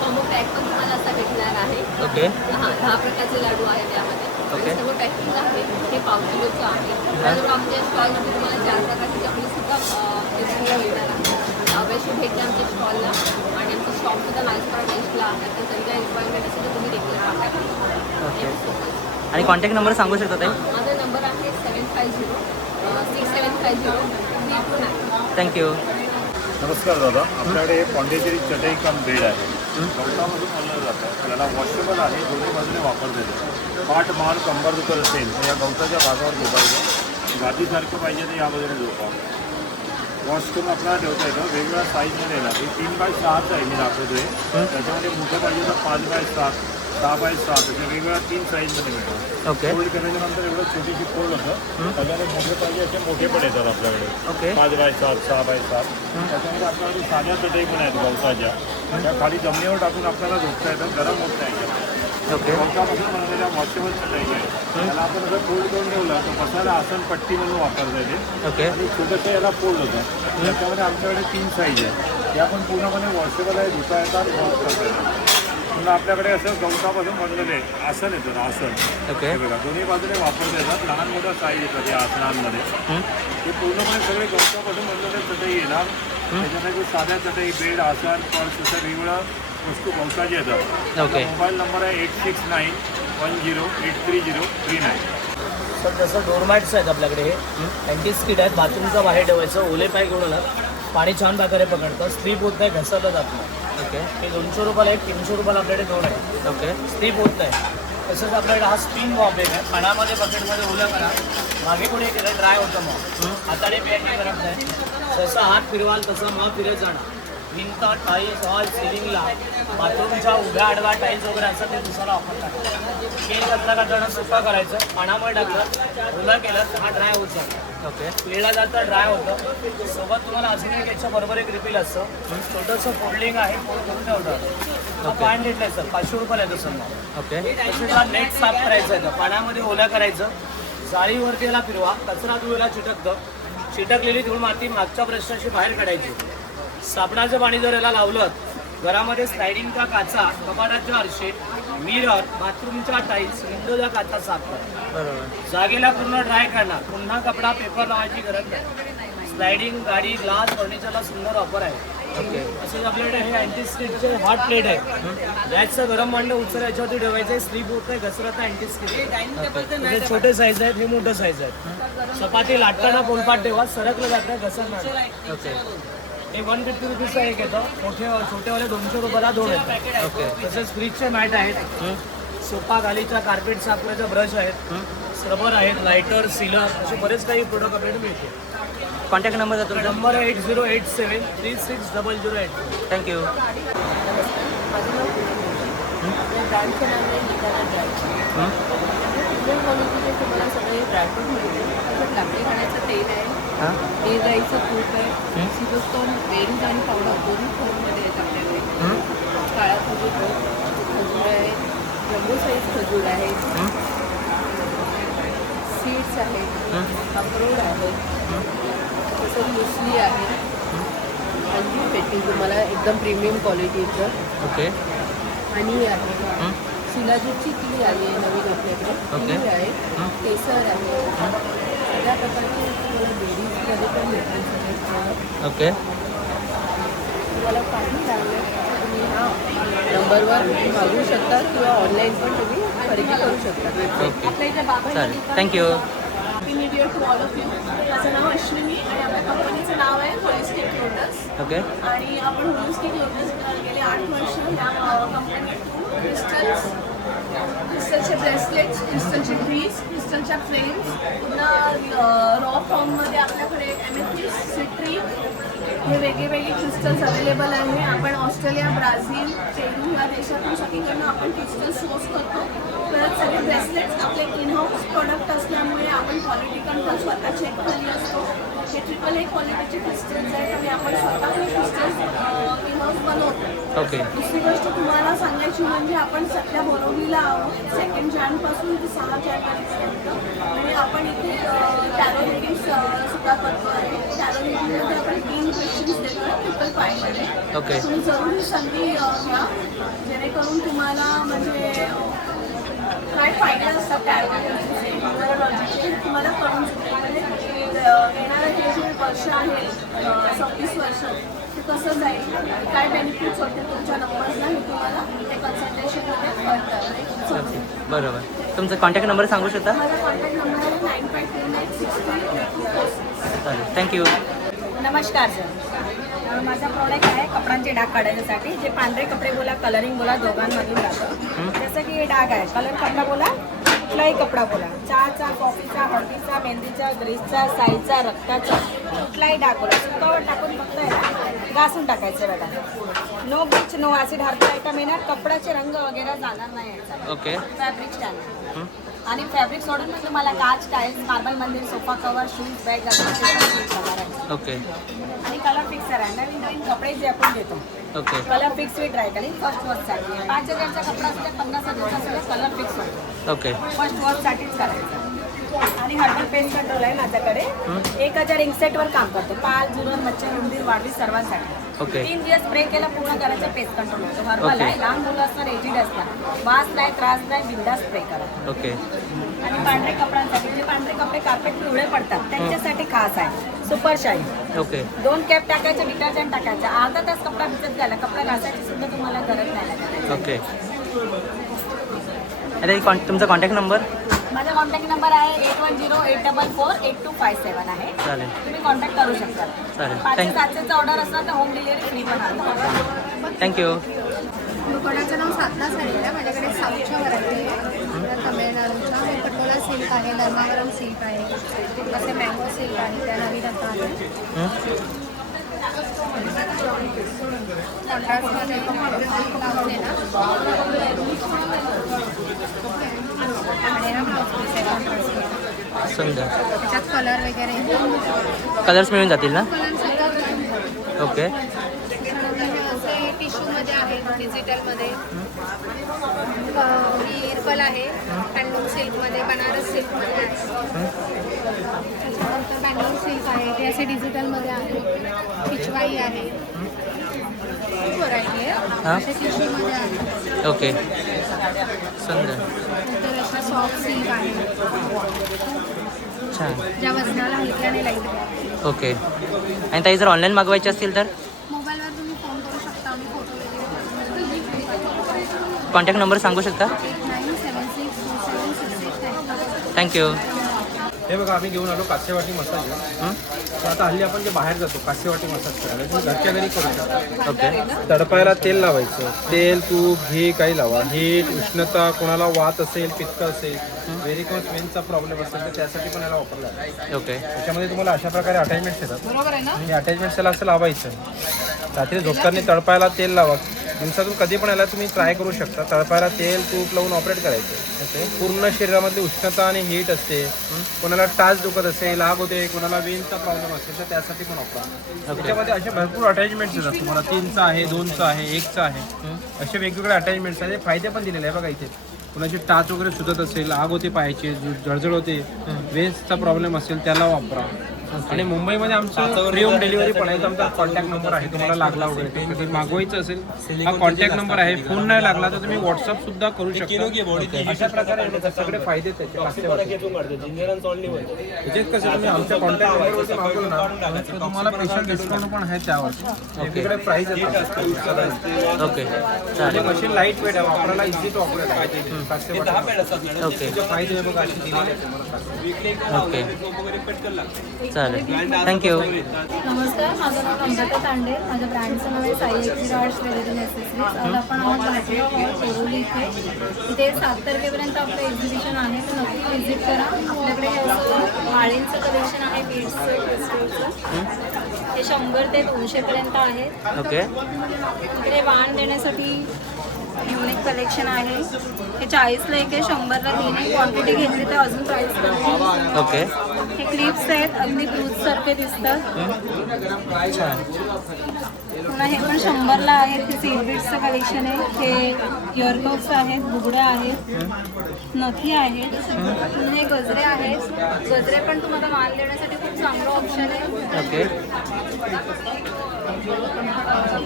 कॉम्बो पॅक पण तुम्हाला असा भेटणार आहे. ओके 10 प्रकारचे लाडू आहेत त्यामध्ये. ओके. सर्व पॅकिंग आहे, हे पाव किलोचं आहे. त्याचबरोबर आमच्या स्टॉलमध्ये तुम्हाला 4 प्रकारची चकली सुद्धा एक्स्ट्रा मिळणार आहे. अवश्य भेट द्या आमच्या स्टॉलला आणि आमचं शॉपसुद्धा नाईसपाडा वेस्टला आहे. तर जरी काही रिक्वायरमेंट असेल तर तुम्ही रेग्युलर कॉन्टॅक्ट ओके करा. आणि कॉन्टॅक्ट नंबर सांगू शकता ताई? माझा नंबर आहे 750-6750-329. थँक्यू नमस्कार दादा, आपल्याकडे पॉंडेचेरी चटई कम बेड आहे. गवतामधून बनवलं जातं, याला वॉशेबल आहे, दोन्ही बाजूने वापरता येते. पाठ मान कंबर दुखत असेल तर या गवताच्या भागावर झोपायचं, गादीसारखं पाहिजे तर या बाजूने झोपावं. वॉश करून आपल्याला ठेवता येतं. वेगवेगळ्या साईजमध्ये येणार. ही 3x6 आहे मी दाखवतोय. त्याच्यामध्ये मोठं पाहिजे तर 5x7, 6x7 अशा वेगवेगळ्या 3 साईजमध्ये मिळणार. ओके फोल्ड केल्याच्यानंतर एवढं छोटीशी फोल्ड होतं, त्याच्यामध्ये मोठे पाहिजे असे मोठे पण येतात आपल्याकडे. Okay 5x7, 6x7. त्याच्यामध्ये आपल्याकडे साध्या चटई पण आहेत गवताच्या, त्या खाली जमिनीवर टाकून आपल्याला झोपता येतात, गरम होत नाही. ओके. गवतापासून बनवलेल्या वॉशेबल चटई आहे. त्याला आपण जर फोल्ड करून ठेवलं तर बसायला आसन पट्टी म्हणून वापरता येते. ओके. आणि छोटंसं याला फोल्ड होतं. त्याच्यामध्ये आमच्याकडे 3 साईज आहे. या पण पूर्णपणे वॉशेबल आहे, धुता येतात, वॉश करता येतात. म्हणून आपल्याकडे असं गवतापासून बनलेले आसन येतं आसन. ओके. हे बघा दोन्ही बाजूने वापरता येतात. लहान मोठ्या साईज येतात या आसनांमध्ये. हे पूर्णपणे सगळे गवतापासून बनलेले चटई येणार. त्याच्यामध्ये साध्या चटई, बेड, आसन, पर्स असं वेगवेगळ्या वस्तू गवताची येतात. ओके. मोबाईल नंबर आहे 8691083039. तर जसं डोरमॅट्स आहेत आपल्याकडे हे अँटी स्किड आहेत. बाथरूमचा बाहेर ठेवायचं, ओले पाय घेऊन आलात, पाणी छान प्रकारे पकडतं, स्लीप होत नाही, घसरलं जात नाही. ओके. हे 200 रुपयाला आहे, 300 रुपयाला आपल्याकडे 2 आहे. ओके. स्लीप होत नाही. तसंच आपल्याकडे हा स्पिन मॉप आहे. पाण्यामध्ये बकेटमध्ये ओलं करा, मागे पुढे केलं ड्राय होतं मग हाताने बियांनी करत नाही. जसं हात फिरवाल तसं मग फिरत जाणार. भिंत, टाईल्स, हॉल, सिलिंगला, बाथरूमच्या उभ्या आडवा टाईल्स वगैरे असं ते दुसरा वापरतात. केल कचरा काढताना सुका करायचं, पाण्यामध्ये टाकलं, ओलं केलं तर हा ड्राय होत जातो. ओके. पिळला जातं, ड्राय होतं. सोबत तुम्हाला अजून एक याच्याबरोबर एक रिफिल असतं. छोटंसं फोल्डिंग आहे, फोल्ड करून ठेवतात. पॉईंट घेतलं सर 500 रुपयाला येतो सर मग. ओके. तसेच हा नेट साफ करायचं आहे, पाण्यामध्ये ओलं करायचं, जाळीवरती याला फिरवा, कचरा धुवायला चिटकतं. चिटकलेली धूळ माती मागच्या ब्रशशी बाहेर काढायची. साबणाचं पाणी जर याला लावलं, घरामध्ये स्लायडिंगच्या काचा, कपाटाच्या आरशे, मिरर, बाथरूमच्या टाईल्स, विंडोच्या काचा साफ करा. बरोबर. जागेला पूर्ण ड्राय करणार. पुन्हा कपडा, पेपर लावायची गरज नाही. स्लायडिंग, गाडी, ग्लास, फर्निचरला सुंदर ऑफर आहे. ओके. तसेच आपल्याकडे हे अँटी स्किडचे हॉट प्लेट आहे. गॅसचं गरम भांडं उचल याच्यावरती ठेवायचं आहे, स्लीप होत नाही, घसरत नाही, अँटी स्किड. हे छोटे साईज आहेत, हे मोठं साईज आहेत. चपाती लाटताना पोलपाट ठेवा, सरकलं जात नाही, घसरणार नाही. ओके. हे 150 रुपीजचं एक येतं, छोटेवाले 200 रुपयाला 2 येतात. ओके. तसेच फ्रीजचे मॅट आहेत, सोफा खालीचा कार्पेट साफ करायचा ब्रश आहेत, स्क्रबर आहेत, लायटर, सीलर, असे बरेच काही प्रोडक्ट आपल्याकडे मिळते. कॉन्टॅक्ट नंबर आहे तुमचा? नंबर आहे 8087360008. थँक्यू. माझं नाव आपल्या ब्रँडचं नाव आहे निकाला ड्राय. इंडियन क्वालिटीचे तुम्हाला सगळे ड्रायफ्रूट मिळते. त्याच्यात लाकडी खाण्याचं तेल आहे, हां. तेल राईचं तूप आहे, सिलोस्टोन बेरिंग आणि पावडर दोन्ही फॉर्ममध्ये आहेत आपल्याकडे. काळा खजूर आहे, जम्बो साईज खजूर आहे, सीड्स आहेत, अक्रोड आहे, तसंच मुसली आहे, अंजीर पेटी तुम्हाला एकदम प्रीमियम क्वालिटीचं. ओके. हनी आहे, शिलाजीतची टी आली आहे नवीन आपल्याकडे, टी आहे, केसर आहे, सगळ्या प्रकारचे तुम्हाला बेरीजमध्ये पण भेटेल सगळे. ओके. तुम्हाला काही लागलं तर तुम्ही ह्या नंबरवर मागवू शकता किंवा ऑनलाईन पण तुम्ही खरेदी करू शकता. ओके. आपल्या इथे बाबा चालेल. Thank you. Happy new year to all of you. माझं नाव अश्विनी आणि आपल्या कंपनीचं नाव आहे होलिस्टिक लोटस. ओके. आणि आपण होलिस्टिक लोटस गेले 8 वर्ष या कंपनीतून क्रिस्टलचे ब्रेसलेट्स, क्रिस्टलचे ट्रीज, क्रिस्टलच्या फ्रेम्स, पुन्हा रॉ फॉर्ममध्ये आपल्याकडे एमेथिस्ट, सिट्री हे वेगळे क्रिस्टल्स अवेलेबल आहे. आपण ऑस्ट्रेलिया, ब्राझील, पेरू या देशातून सगळीकडनं आपण क्रिस्टल सोर्स करतो. परत सगळे ब्रेसलेट्स आपले इनहाऊस प्रोडक्ट असल्यामुळे आपण क्वालिटी कंट्रोल स्वतः चेक केली असतो. हे AAA क्वालिटीचे क्रिस्टल्स आहेत आणि आपण स्वतः हे क्रिस्टल्स इनहाऊस बनवतो. ओके. दुसरी गोष्ट तुम्हाला सांगायची म्हणजे आपण सध्या बोरवलीला आहोत 2 जानेवारीपासून ते 6 जानेवारीपर्यंत. आणि आपण इथे टॅरो रिडिंग्स सुद्धा करतो आहे. टॅरो रिडिंगमध्ये आपण 3 क्वेश्चन्स देतो ट्रिपल फायमध्ये. ओके. तुम्ही जरूर ही संधी घ्या, जेणेकरून तुम्हाला म्हणजे काय फायदे असतात टॅरो रिडिंगचे, न्यूमरोलॉजीचे हे तुम्हाला कळून चुकते. म्हणजे येणारं हे जे वर्ष आहे 26 वर्ष ते कसं जाईल, काय बेनिफिट्स होते तुमच्या नंबर्सला हे तुम्हाला ते कन्सल्टेशनमध्ये कळतं. बरोबर. तुमचा कॉन्टॅक्ट नंबर सांगू शकता? माझा कॉन्टॅक्ट नंबर आहे 952963. चालेल. थँक्यू. नमस्कार सर. माझा प्रॉडक्ट आहे कपड्यांचे डाग काढण्यासाठी. जे पांढरे कपडे बोला, कलरिंग बोला, दोघांमधून जातं. जसं की हे डाग आहे, कलर कपडा बोला, कुठलाही कपडा बोला, चहाचा, कॉफीचा, हळदीचा, मेहंदीचा, ग्रीसचा, साईचा, रक्ताचा, कुठलाही डाग बोला, सुकावर टाकून फक्त घासून टाकायचं बघा. No bleach no acid herbal item येणार. कपड्याचे रंग वगैरे जाणार नाही याचा. ओके. फॅब्रिक स्टँड आणि फॅब्रिक सोडून पण तुम्हाला काच, टाईल्स, मार्बल मंदिर, सोफा कवर, शूज, बॅग असं. ओके. आणि कलर फिक्सर आहे. नवीन नवीन कपडे जे आपण देतो okay. Colour fix with dry आणि फर्स्ट वॉशसाठी 5,000चा कपडा असतो 50,000चा असतो कलर फिक्स होतो. ओके. फर्स्ट वॉशसाठीच करायचं. आणि हर्बल पेस्ट कंट्रोल आहे माझ्याकडे. 1,000 इंकसेटवर काम करतो. पाल, जुरण, मच्छर, उंदीर, वाढवी सर्वांसाठी. ओके. 3 दिवस स्प्रे केला पूर्ण करायचा पेस्ट कंट्रोल होतो. हर्बल आहे. लहान मुलं असतात, एजिड असतात, वास नाही, त्रास नाही, बिंदास स्प्रे करा. ओके. आणि पांढरे कपड्यांसाठी म्हणजे पांढरे कपडे कार्पेट पिवळे पडतात त्यांच्यासाठी खास आहे सुपर शाईन. ओके. 2 कॅप टाकायचं, डिटर्जंट टाकायचं, अर्धा तास कपडा भिजत घाला. कपडा घासायची सुद्धा तुम्हाला गरज नाही लागत. ओके. आता तुमचा कॉन्टॅक्ट नंबर? माझा कॉन्टॅक्ट नंबर आहे 8108448257 आहे. चालेल. तुम्ही कॉन्टॅक्ट करू शकता. चालेल. 500-700चा ऑर्डर असला तर होम डिलिव्हरी फ्री पण आहे. थँक्यू. दुकानाचं नाव साधना साडी आहे. माझ्याकडे साऊथच्या व्हरायटी आहे, तमिळनाडूचा हे पटोला सिल्क आहे, धर्मावरम सिल्क आहे, असे मँगो सिल्क आहे, त्या नवीन आता आहे. कॉन्ट्रास्टमध्ये लावते ना आणि हा ब्लाऊज पीस आहे कॉन्ट्रास्टमध्ये. सुंदर. त्याच्यात कलर वगैरे कलर्स मिळून जातील ना? कलर सगळं. ओके. असे टिश्यूमध्ये आहेत, डिजिटलमध्ये इरबल आहे, हँडलूम सिल्कमध्ये, बनारस सिल्कमध्ये आहे. त्याच्यानंतर बँगलोर सिल्क आहे, ते असे डिजिटलमध्ये आहे. पिचवाई आहे, खूप व्हरायटी आहे. असे टिश्यूमध्ये आहे. ओके. सुंदर. नंतर अशा सॉफ्ट सिल्क आहे, छान. ज्या वजनाला हलक्या आणि लाईट आहे. ओके. आणि ताई जर ऑनलाईन मागवायचे असतील तर मोबाईलवर तुम्ही फोन करू शकता आणि फोटो वगैरे. कॉन्टॅक्ट नंबर सांगू शकता? 89762768. थँक्यू. हे बघा आम्ही घेऊन आलो काचेवाटी मसाज. तर आता हल्ली आपण जे बाहेर जातो काचेवाटी मसाज करायला तुम्ही घरच्या घरी करू शकता. ओके. तडपायला तेल लावायचं. तेल, तूप, घी काही लावा. हीट, उष्णता, कोणाला वात असेल, पित्त असेल, व्हेरिकोज वेन्सचा प्रॉब्लेम असेल तर त्यासाठी पण याला वापरला आहे. ओके. त्याच्यामध्ये तुम्हाला अशा प्रकारे अटॅचमेंट्स येतात. बरोबर आहे ना? हे अटॅचमेंट्स त्याला असं लावायचं. रात्री झोपताना तळपायला तेल लावा. दिवसातून कधी पण याला तुम्ही ट्राय करू शकता. तळपायला तेल, तूप लावून ऑपरेट करायचं. पूर्ण शरीरामधली उष्णता आणि हीट असते. कोणाला टाच दुखत असेल, आग होते, कोणाला वेनचा प्रॉब्लेम असेल तर त्यासाठी पण वापरा. त्याच्यामध्ये असे भरपूर अटॅचमेंट्स येतात. तुम्हाला 3चा आहे, 2चा आहे, 1चा आहे, असे वेगवेगळे अटॅचमेंट्स आहेत. फायदे पण दिलेले आहे बघा इथे. कोणाची टाच वगैरे सुटत असेल, आग होते पायाची, जळजळ होते, वेन्सचा प्रॉब्लेम असेल त्याला वापरा. आणि मुंबईमध्ये आमचं फ्री होम डिलिव्हरी पण आहे. आमचा कॉन्टॅक्ट नंबर आहे. तुम्हाला लागला वगैरे कधी मागवायचं असेल हा कॉन्टॅक्ट नंबर आहे. फोन नाही लागला तर तुम्ही व्हॉट्सअप सुद्धा करू शकता. अशा प्रकारे सगळे फायदे त्याचे कसं तुम्ही आमच्या कॉन्टॅक्ट नंबरवरती मागवलं ना तर तुम्हाला स्पेशल डिस्काउंट पण आहे त्यावर. वेगवेगळे प्राईस येतात. ओके. आणि चालेल. मशीन लाईट वेट आहे, वापरायला इझी टू ऑपरेट आहे. ओके. फायदे बघा असे दिलेले आहेत. ओके. चालेल. थँक्यू. नमस्कार, माझं नाव नम्रता तांडे. माझ्या ब्रँडचं नाव आहे Sai exit arts jewellery accessories. आज आपण आहोत भाटिया हॉल कोरोली इथे 7 तारखेपर्यंत आपलं एक्झिबिशन आहे, तर नक्की व्हिजिट करा. आपल्याकडे हे असं माळींचं कलेक्शन आहे, बीड्सचं, क्रिस्टलचं. हे 100 ते 200पर्यंत आहे. ओके. इकडे वाण देण्यासाठी युनिक कलेक्शन आहे. हे 40ला एक आहे, 100ला 3 आहे. क्वांटिटी घेतली तर अजून प्राईस कमी. ओके. हे क्लिप्स आहेत, अगदी ब्लूजसारखे दिसतात. छान. पुन्हा हे पण 100ला आहेत. हे सीलबीड्सचं कलेक्शन आहे. हे इयरकप्स आहेत, बुगड्या आहेत, नथी आहेत. पुन्हा हे गजरे आहेत. गजरे पण तुम्हाला माल देण्यासाठी खूप चांगलं ऑप्शन आहे. ओके.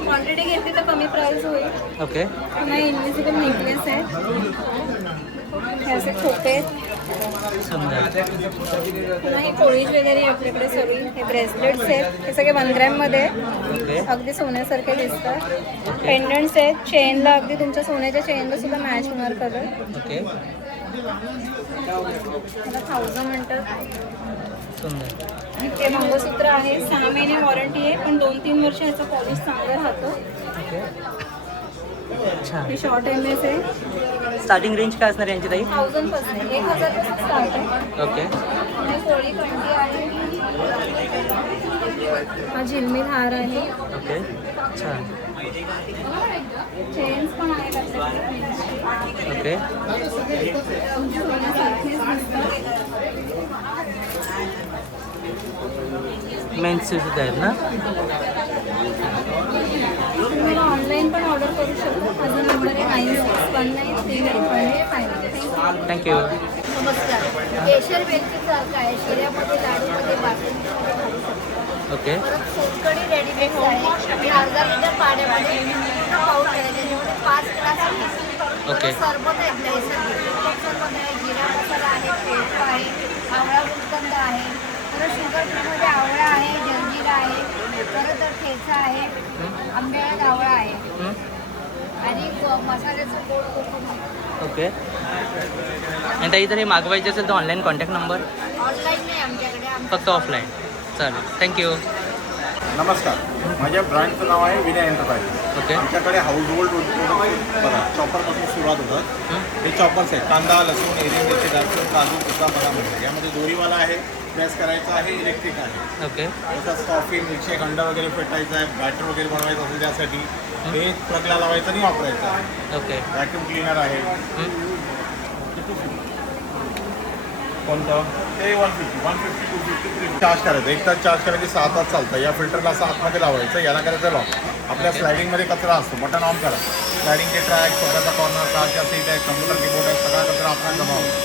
क्वांटिटी घेतली तर कमी प्राईस होईल. ओके. पुन्हा इन्व्हिजिबल नेकलेस आहे. हे असे खोपे आहेत. सुंदर. पुन्हा ही पोळी ज्वेलरी आपल्याकडे सगळी. हे ब्रेसलेट्स आहेत. हे सगळे 1 ग्रॅममध्ये ओके. अगदी सोन्यासारखे दिसतात. पेंडंट्स आहेत. चेनला अगदी तुमच्या सोन्याच्या चेनला सुद्धा मॅच होणार कलर. ओके. त्याला 1000 म्हणतात. सुंदर. हे मंगळसूत्र आहे. 6 महिने वॉरंटी आहे, पण 2-3 वर्ष याचं पॉलिश चांगलं राहतं. ओके. छान. हे शॉर्ट एमएस आहे. स्टार्टिंग रेंज काय असणार यांची ताई? 1000 पासून 1000 पासून स्टार्ट आहे. ओके. सोळी कंठी आहे. हा झिलमिल हार आहे. ओके छान. चेन्स पण आहेत आपल्याकडे मेन्सचे. ओके सोन्यासारखेच दिसतात. मेन्सचे सुद्धा आहेत ना. तुम्ही ऑनलाईन पण ऑर्डर करू शकता. माझा नंबर आहे 96193815. थँक्यू. नमस्कार. केशर वेलची सारखं आहे. शिऱ्यामध्ये, लाडूमध्ये, बासुंदीमध्ये घालू शकतो. ओके परत सोलकढी रेडीमेड आहे. आणि अर्धा लिटर पाण्यामध्ये पूर्ण पाऊस आहे. त्याच्यामध्ये 5 ग्लास ओके. सरबत आहे. नैसर्गिक सरबत आहे. जिरा मसाला आहे, पेठो आहे, आवळा गुलकंद आहे. परत शुगर फ्रीमध्ये आवळा आहे, जलजीरा आहे, परत ठेचा आहे, आंब्याचा आवळा आहे आणि मसाल्याचं गोड कोकम आहे. ओके. आणि ताई जर हे मागवायचे असेल तर ऑनलाईन कॉन्टॅक्ट नंबर. ऑनलाईन नाही आमच्याकडे. फक्त ऑफलाईन. चालेल थँक्यू. नमस्कार, माझ्या ब्रँडचं नाव आहे विनय एंटरप्राइजेस. ओके आमच्याकडे हाऊस होल्ड बघा चॉपरपासून सुरुवात होतात. हे चॉपर्स आहेत. कांदा, लसूण, हिरवी मिरची, दालचिनी, काजू, पिस्ता, बदाम वगैरे. यामध्ये दोरीवाला आहे, प्रेस करायचा आहे, इलेक्ट्रिक आहे. ओके तसंच कॉफी, मिल्कशेक, अंडा वगैरे फेटायचं आहे, बॅटर वगैरे बनवायचं असेल त्यासाठी हे ट्रकला लावायचं आणि वापरायचं आहे. ओके व्हॅक्यूम क्लिनर आहे. कोणतं ते 150, 250, 350 चार्ज करायचं. एक तास चार्ज करायची 6 तास चालतं. या फिल्टरला असं आतमध्ये लावायचं, याला करायचं लॉक. आपल्या स्लायडिंगमध्ये कचरा असतो, बटन ऑन करा. स्लायडिंगचे ट्रॅक, स्वतःचा कॉर्नर, कारच्या सीट आहे, कम्प्युटर कीबोर्ड आहे, सगळा कचरा आपला जमा होतो.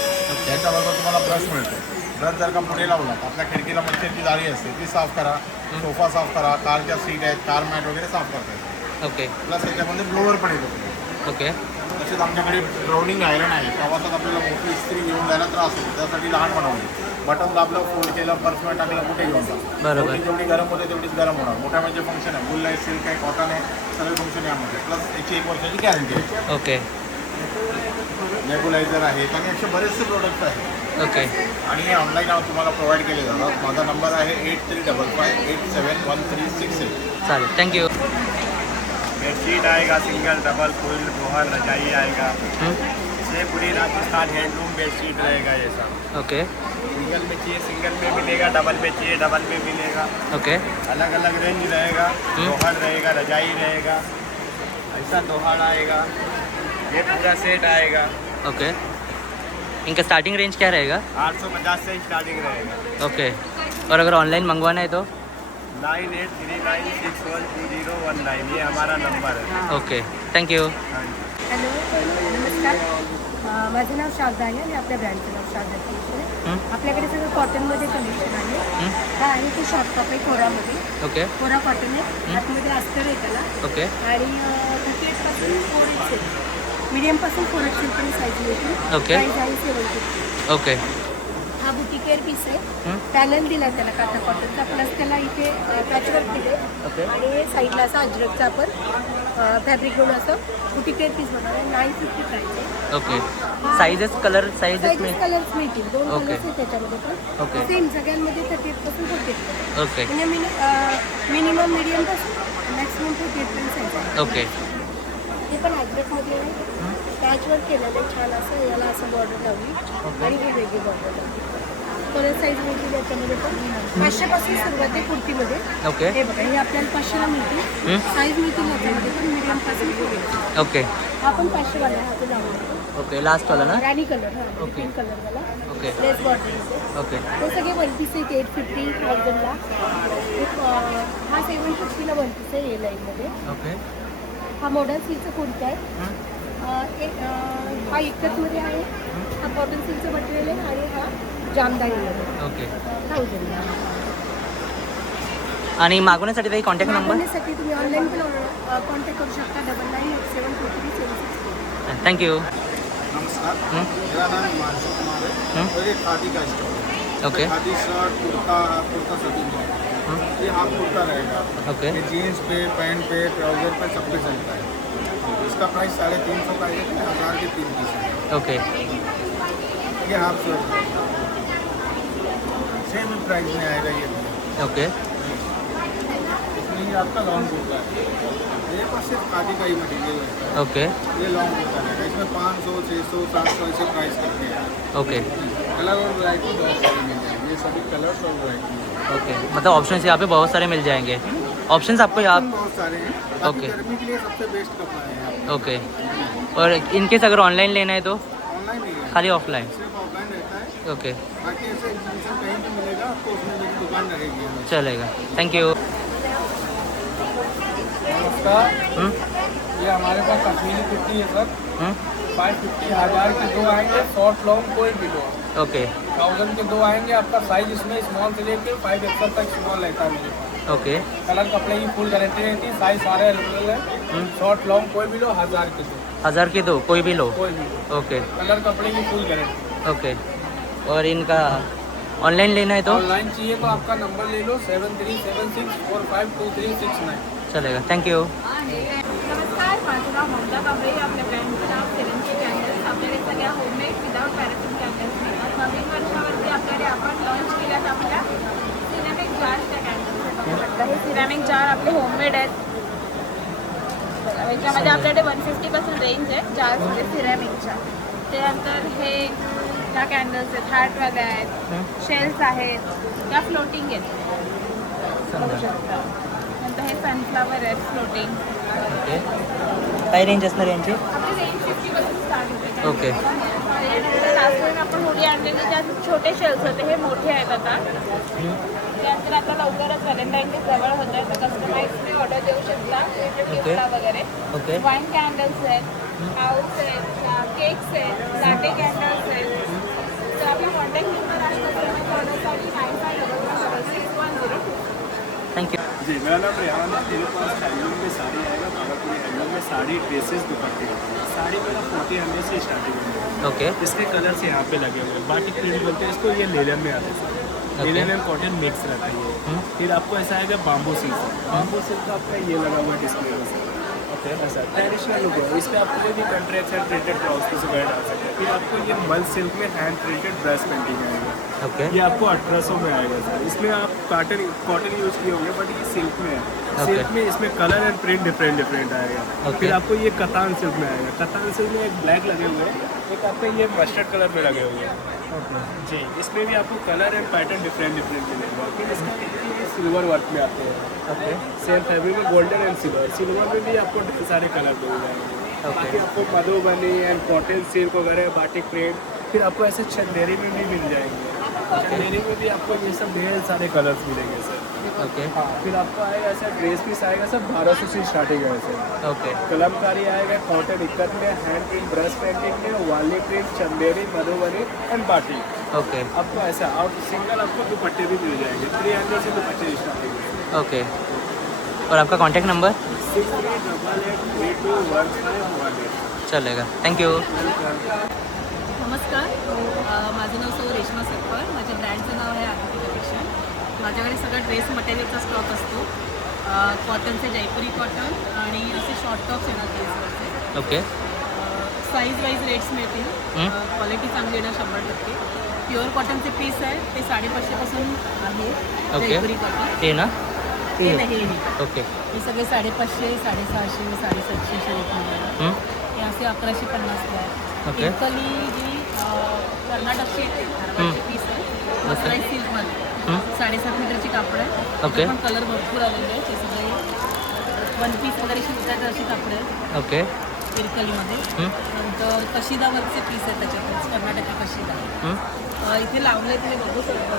त्याच्याबरोबर तुम्हाला ब्रश मिळतो. ब्रश जर का पुढे लावला तर आपल्या खिडकीला मच्छरची जाळी असते ती साफ करा, सोफा साफ करा, कारच्या सीट आहेत, कार मॅट वगैरे साफ करता येतात. ओके प्लस याच्यामध्ये ब्लोअर पण येतो. ओके तसेच आमच्याकडे ड्राउनिंग आयरन आहे. प्रवासात आपल्याला मोठी इस्त्री घेऊन जायला त्रास होतो, त्यासाठी लहान बनवली. बटन दाबलं, फोल्ड केलं, पर्समध्ये टाकलं, कुठे घेऊन जा. बरोबर. जेवढी गरम होते तेवढीच गरम होणार. मोठ्या म्हणजे फंक्शन आहे, वूल आहे, सिल्क आहे, कॉटन आहे, सगळे फंक्शन यामध्ये. प्लस याची 1 वर्षाची गॅरंटी आहे. ओके नेबुलायझर आहेत आणि असे बरेचसे प्रोडक्ट्स आहेत. ओके आणि हे ऑनलाईन तुम्हाला प्रोव्हाइड केले जातात. माझा नंबर आहे 8355871368. चालेल थँक्यू. बेडशीट आएगा, सिंगल, डबल, फुल, बोहर, रजाई आएगा. ये पूरी राजस्थान हैंडलूम बेडशीट रहेगा ये सब. ओके सिंगल में चाहिए सिंगल में मिलेगा, डबल में चाहिए डबल में मिलेगा. ओके अलग अलग रेंज रहेगा. बोहर रहेगा, रजाई रहेगा, ऐसा दोहर आएगा. ये पूरा सेट आएगा. ओके. इनका स्टार्टिंग रेंज क्या रहेगा? 850 से स्टार्टिंग रहेगा. ओके. और अगर ऑनलाइन मंगवाना है तो 9839612019 ये हमारा नंबर है. Okay thank you. हॅलो नमस्कार. माझं नाव शारदा आहे आणि आपल्या ब्रँडचं नाव शारदा आहे. आपल्याकडे सगळं कॉटनमध्ये कलेक्शन आहे. हा आहे तो शॉर्ट टॉप आहे कोरामध्ये. ओके कोरा कॉटन आहे, आतमध्ये अस्तर आहे त्याला. ओके आणि 38पासून 4 एक्सेल, मीडियमपासून 4 एक्सेलपर्यंत साईज मिळते. ओके. प्राईस आहे 750. ओके हा बुटीकेअर पीस आहे. पॅनल दिला आहे त्याला काटा कॉटनचा, प्लस त्याला इथे पॅचवर्क दिले. ओके. आणि साईडला असा अजरकचा आपण फॅब्रिक घेऊन असं बुटीकेअर पीस बनवला आहे. 950 प्राईस आहे. Okay. Sizes colour sizes sizes colours मिळतील. 2 ओके. कलर्स आहेत त्याच्यामध्ये पण. ओके. सेम सगळ्यांमध्ये 38पासून 48. ओके म्हणजे मिनिमम मिडियमपासून मॅक्सिमम 48पर्यंत साईज आहे. ओके हे पण अजरकमध्ये आहे. पॅचवर्क केलेलं आहे छान असं. याला असं बॉर्डर लावली आणि ही वेगळी बॉर्डर लावली. कलर साईज मिळतील याच्यामध्ये पण. 500पासून सुरुवात आहे कुर्तीमध्ये. ओके हे बघा हे आपल्याला 500ला मिळतील. साईज मिळतील याच्यामध्ये पण मीडियमपासून 4. ओके हा पण 500 वाला आहे. हा जाऊन ओके लास्ट वाला ना. राणी कलर. हा ओके. पिंक कलर वाला. ओके लेस बॉर्डर येते. ओके हे सगळे 1 पीस आहेत. 850,000ला. हा 750ला 1 पीस आहे ए लाईनमध्ये. ओके हा मॉडर्न सिल्कचा कुर्ता आहे. हा एकतमध्ये आहे. हा कॉटन सिल्कचं मटेरियल आहे आणि हा जामदारीमध्ये. ओके 1000ला. आणि मागवण्यासाठी काही कॉन्टॅक्ट नंबर. मागवण्यासाठी तुम्ही ऑनलाईन पण कॉन्टॅक्ट करू शकता. 99872376. थँक्यू. नमस्कार, मेरा नाम हिमांशु कुमार है और ये खादी का स्टोर है. ओके खादी शर्ट, कुर्ता सभी में ये हाफ कुर्ता रहेगा. ओके ये जीन्स पे, पैंट पे, ट्राउजर पे सब पे चलता है. इसका प्राइस 350 का है. 1000 के 3 पीस है. ओके ये हाफ शर्ट सेम प्राइस में आएगा ये. ओके इसमें ये आपका लॉन्ग कुर्ता है. ये पर सिर्फ खादी का ही मटेरियल है. ओके ये लॉन्ग कुर्ता है. इसमें 500, 600, 700 ऐसे प्राइस करते हैं. ओके कलर और वैरायटी बहुत सारी मिल जाएगी. ये सभी कलर्स और वैरायटी ओके, मतलब ऑप्शंस यहाँ पे बहुत सारे मिल जाएंगे। ऑप्शंस आपको यहाँ बहुत सारे हैं। ओके गर्मी के लिए सबसे बेस्ट कपड़ा है यहाँ ओके। और इनकेस अगर ऑनलाइन लेना है तो ऑनलाइन नहीं है, खाली ऑफलाइन? सिर्फ ऑफलाइन रहता है। ओके बाकी ऐसे एग्जीबिशन कहीं भी मिलेगा आपको, उसमें मेरी दुकान रहेगी। चलेगा, थैंक यू। नमस्कार, ये हमारे पास कश्मीरी कुर्ती है सर। 550 1000 के दो आएंगे, शॉर्ट लॉन्ग कोई भी लो। ओके 1000 के दो आएंगे। आपका साइज इसमें स्मॉल से लेकर 5XL तक स्मॉल रहता है मेरे पास। ओके कलर कपड़े की फुल गारंटी रहती है, साइज सारे अवेलेबल है। शॉर्ट लॉन्ग कोई भी लो, 1000 के दो। 1000 के दो कोई भी लो? कोई भी लो, ओके कलर कपड़े की फुल गारंटी। ओके। और इनका ऑनलाइन लेना है तो? ऑनलाइन चाहिए तो आपका नंबर ले लो 7376452369। चलेगा, थँक यू। नमस्कार, माझं नाव ममता कांबळे. आपल्या ब्रँडचं नाव सेरेंटी कॅन्डल्स. आपल्याकडे सगळ्या होममेड विदाउट पॅराफिन कॅन्डल्स मिळतात. नवीन वर्षावरती आपल्याकडे आपण लॉन्च केल्यात आपल्या सिरॅमिक जारच्या कॅन्डल्स. हे सिरॅमिक जार आपले होममेड आहेत. याच्यामध्ये आपल्याकडे 150पासून रेंज आहे जार्समध्ये सिरॅमिकच्या. त्यानंतर हे ह्या कॅन्डल्स आहेत, हार्टवाल्या आहेत, शेल्स आहेत, त्या फ्लोटिंग आहेत बघू शकता. नंतर हे सनफ्लावर आहेत फ्लोटिंग. ओके, काय रेंज असणार यांची? आपली रेंज 50पासून स्टार्ट होते. ओके लास्ट टाइम आपण होडी आणलेले त्यात छोटे शेल्स होते, हे मोठे आहेत आता. त्यानंतर आता लवकरच व्हॅलेंटाईन डे जवळ होत आहे, तर कस्टमाइजने ऑर्डर देऊ शकता गिफ्टला वगैरे. ओके वाईन कॅन्डल्स आहेत, हाऊस आहेत, केक्स आहेत, लाटे कॅन्डल्स आहेत. तर आपला कॉन्टॅक्ट नंबर आहे ऑर्डरसाठी 95006102. थँक्यू। जी मेरा नाम रेहान है। मेरे पास हैंडलूम में साड़ी आएगा, भागलपुरी हैंडलूम में साड़ी, ड्रेसेस, दुपट्टे। साड़ी मेरा 4000 से स्टार्टिंग है। ओके इसके कलर्स यहाँ पे लगे हुए हैं, बाटिक प्रिंट बोलते हैं इसको। ये लेलन में आते हैं, लेलन एंड कॉटन मिक्स रहता है ये। फिर आपको ऐसा आएगा बाम्बू सिल्क। बाम्बू सिल्क का आपका ये लगा हुआ है डिस्प्ले में सर। ओके ऐसा ट्रेडिशनल लुक है। इस पर आपको कोई भी contrast and printed blouse piece वगैरह डाल सकते हैं। फिर आपको ये मल सिल्क में हैंड प्रिंटेड ब्रश पेंटिंग आएगा। ओके ये आपको 1800 में आएगा सर। इसमें आप कॉटन यूज किए होंगे, बट ये सिल्क में है। सिल्क में इसमें कलर एंड प्रिंट डिफरेंट आएगा। फिर आपको ये कतान सिल्क में आएगा। कतान सिल्क में एक ब्लैक लगे हुए हैं, एक आपका ये मस्टर्ड कलर में लगे हुए हैं। जी इसमें भी आपको कलर एंड पैटर्न डिफरेंट मिलेगा। फिर इसका ये सिल्वर वर्क में आते हैं। ओके सेम फैब्रिक में गोल्डन एंड सिल्वर। सिल्वर में भी आपको ढेर सारे कलर मिल जाएंगे। बाकी आपको मधुबनी एंड कॉटन सिल्क वगैरह, बाटिक प्रिंट। फिर आपको ऐसे चंदेरी में भी मिल जाएंगे। चंदेरी में भी आपको ये सब ढेर सारे कलर्स मिलेंगे सर। ओके हाँ फिर आपको आएगा ऐसा ड्रेस पीस आएगा सर, 1200 से स्टार्टिंग है सर। ओके कलमकारी आएगा कॉटन इक्कत में, हैंड प्रिंट ब्रश पेंटिंग में, वाली प्रिंट, चंदेरी, मधुबनी एंड बाटिक। ओके आपको ऐसा और सिंगल आपको दुपट्टे भी मिल जाएंगे। 300 से दुपट्टे स्टार्टिंग है। ओके। और आपका कॉन्टैक्ट नंबर? 6388821518। चलेगा, थँक्यू। नमस्कार, माझं नाव सौ रेश्मा सकवार. माझ्या ब्रँडचं नाव आहे आदिती कलेक्शन. माझ्याकडे सगळं ड्रेस मटेरियलचा स्टॉक असतो. कॉटनचे जयपुरी कॉटन आणि असे शॉर्ट टॉप्स येणार ड्रेसवरचे. ओके साईज वाईज रेट्स मिळतील. क्वालिटी चांगली येणार 100%. प्युअर कॉटनचे पीस आहे ते 550पासून आहे. ओके जयपुरी कॉटन ते ना? ते नाही हे. ओके हे सगळे 550, 650, 750 रेटमध्ये आहे. हे असे 1150ला आहे. ओके. इकली जी कर्नाटकची पीस आहे मसराई सिल्कमध्ये 7.5 मीटरची कापड आहे. ओके. पण कलर भरपूर आलेले आहे. ते सगळे 1 पीस वगैरे शिवतात अशी कापड आहे ओके इरकलीमध्ये. नंतर कशिदा वर्कचे पीस आहे त्याच्यात कर्नाटकी कशिदा. इथे लावलं तुम्ही बघू शकता.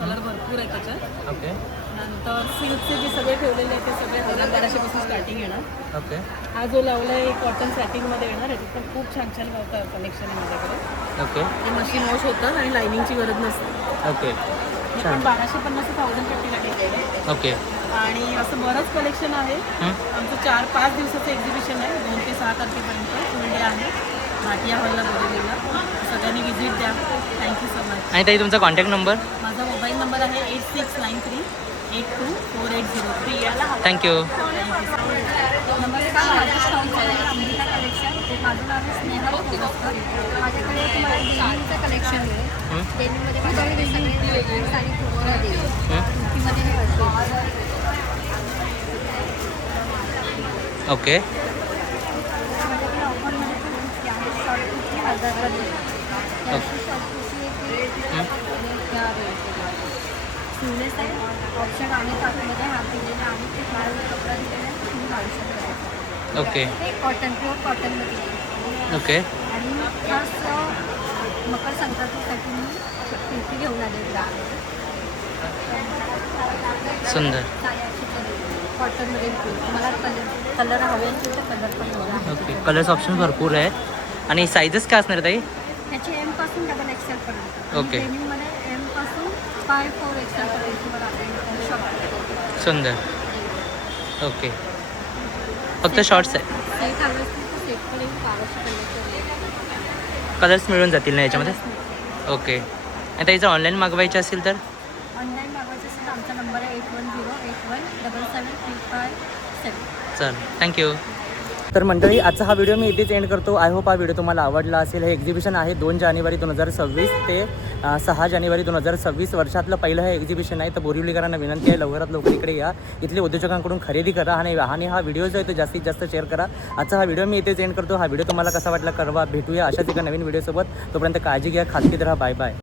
कलर भरपूर आहे त्याच्यात. ओके नंतर सिल्कचे जे सगळे ठेवलेले आहेत ते सगळे 1200पासून स्टार्टिंग येणार. ओके हा जो लावला आहे कॉटन सॅटिंगमध्ये येणार आहे. पण खूप छान छान कलेक्शन आहे माझ्याकडे. ओके ते मशीन वॉश होतं आणि लायनिंगची गरज नसते. ओके हे पण 1250 ते 1050ला घेतलेलं आहे. ओके. आणि असं बरंच कलेक्शन आहे. आमचं 4-5 दिवसाचं एक्झिबिशन आहे 2 ते 6 तारखेपर्यंत फुल डे आहे भाटिया हॉलला बोलवलेला. सगळ्यांनी व्हिजिट द्या. Thank you so much. आणि ताई तुमचा कॉन्टॅक्ट नंबर? माझा मोबाईल नंबर आहे 8693824803. थँक्यू. नमस्कार, माझं स्टॉल आहे अमृता कलेक्शन. माझं नाव आहे स्नेहा कोल्हापूर. माझ्याकडे तुम्हाला डेनिमचं कलेक्शन आहे. डेनिममध्ये माझ्याकडे सगळे वेगवेगळे साडी कुर्तीमध्ये ओके माझ्याकडे ऑफरमध्ये शॉर्ट कुर्ती 1000ला देतो. शिवलेस आहे ऑप्शन आहे आतमध्ये हात दिलेले आहे ते फार कपडा दिलेला आहे तुम्ही घालू शकता ओके ते कॉटन प्युअर कॉटनमध्ये ओके आणि खास मकर संक्रांतीसाठी मी कुर्ती घेऊन आले सुंदर. कॉटनमध्ये मला कलर हवे असतील तर कलर पण हवे आहे. ओके कलर्स ऑप्शन भरपूर आहेत आणि साईजेस काय असणार ताई? त्याची एमपासून डबल एक्सेल पर्यंत ओके. डेनिममध्ये एमपासून 5-4 एक्सेल पर्यंत मला आपल्याला शॉप सुंदर. ओके फक्त शॉर्ट्स आहे. सेट हवे असतील तर सेट पण एक 1200 कलरचे कलर्स मिळून जातील ना याच्यामध्ये? ओके. आणि त्याचं ऑनलाईन मागवायचे असेल तर? ऑनलाईन मागवायचं असेल तर आमचा नंबर आहे 8108177357. चल थँक्यू. तर मंडळी आजचा हा व्हिडिओ मी इथेच एंड करतो. आय होप हा व्हिडिओ तुम्हाला आवडला असेल. हे एक्झिबिशन आहे 2 जानेवारी 2026 ते 6 जानेवारी 2026 वर्षातलं पहिलं हे एक्झिबिशन आहे. तर बोरिवलीकरांना विनंती आहे लवकरात लवकर इकडे या, इथले उद्योजकांकडून खरेदी करा आणि हा व्हिडिओ जो आहे तो जास्तीत जास्त शेअर करा. आजचा हा व्हिडिओ मी इथेच एंड करतो. हा व्हिडिओ तुम्हाला कसा वाटला कळवा. भेटूया अशाच एका नवीन व्हिडिओसोबत. तोपर्यंत काळजी घ्या, खात्रीत राहा. Bye bye.